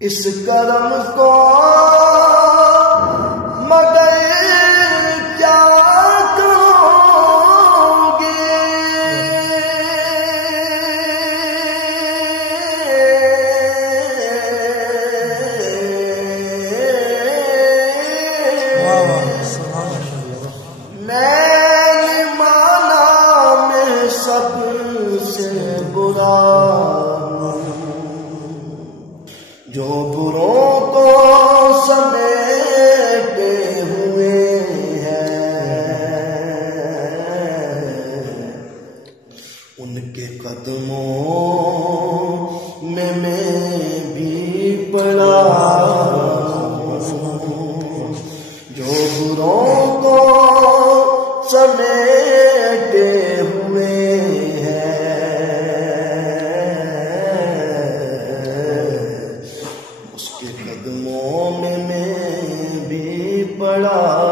اس کرم کو مگر کیا کروں گی، میں مانا میں سب سے برا جو بروں کو سمیٹے ہوئے ہیں، ان کے قدموں میں بھی پڑا ہوں، جو بروں کو سمیٹے ہوئے قدموں میں بھی پڑا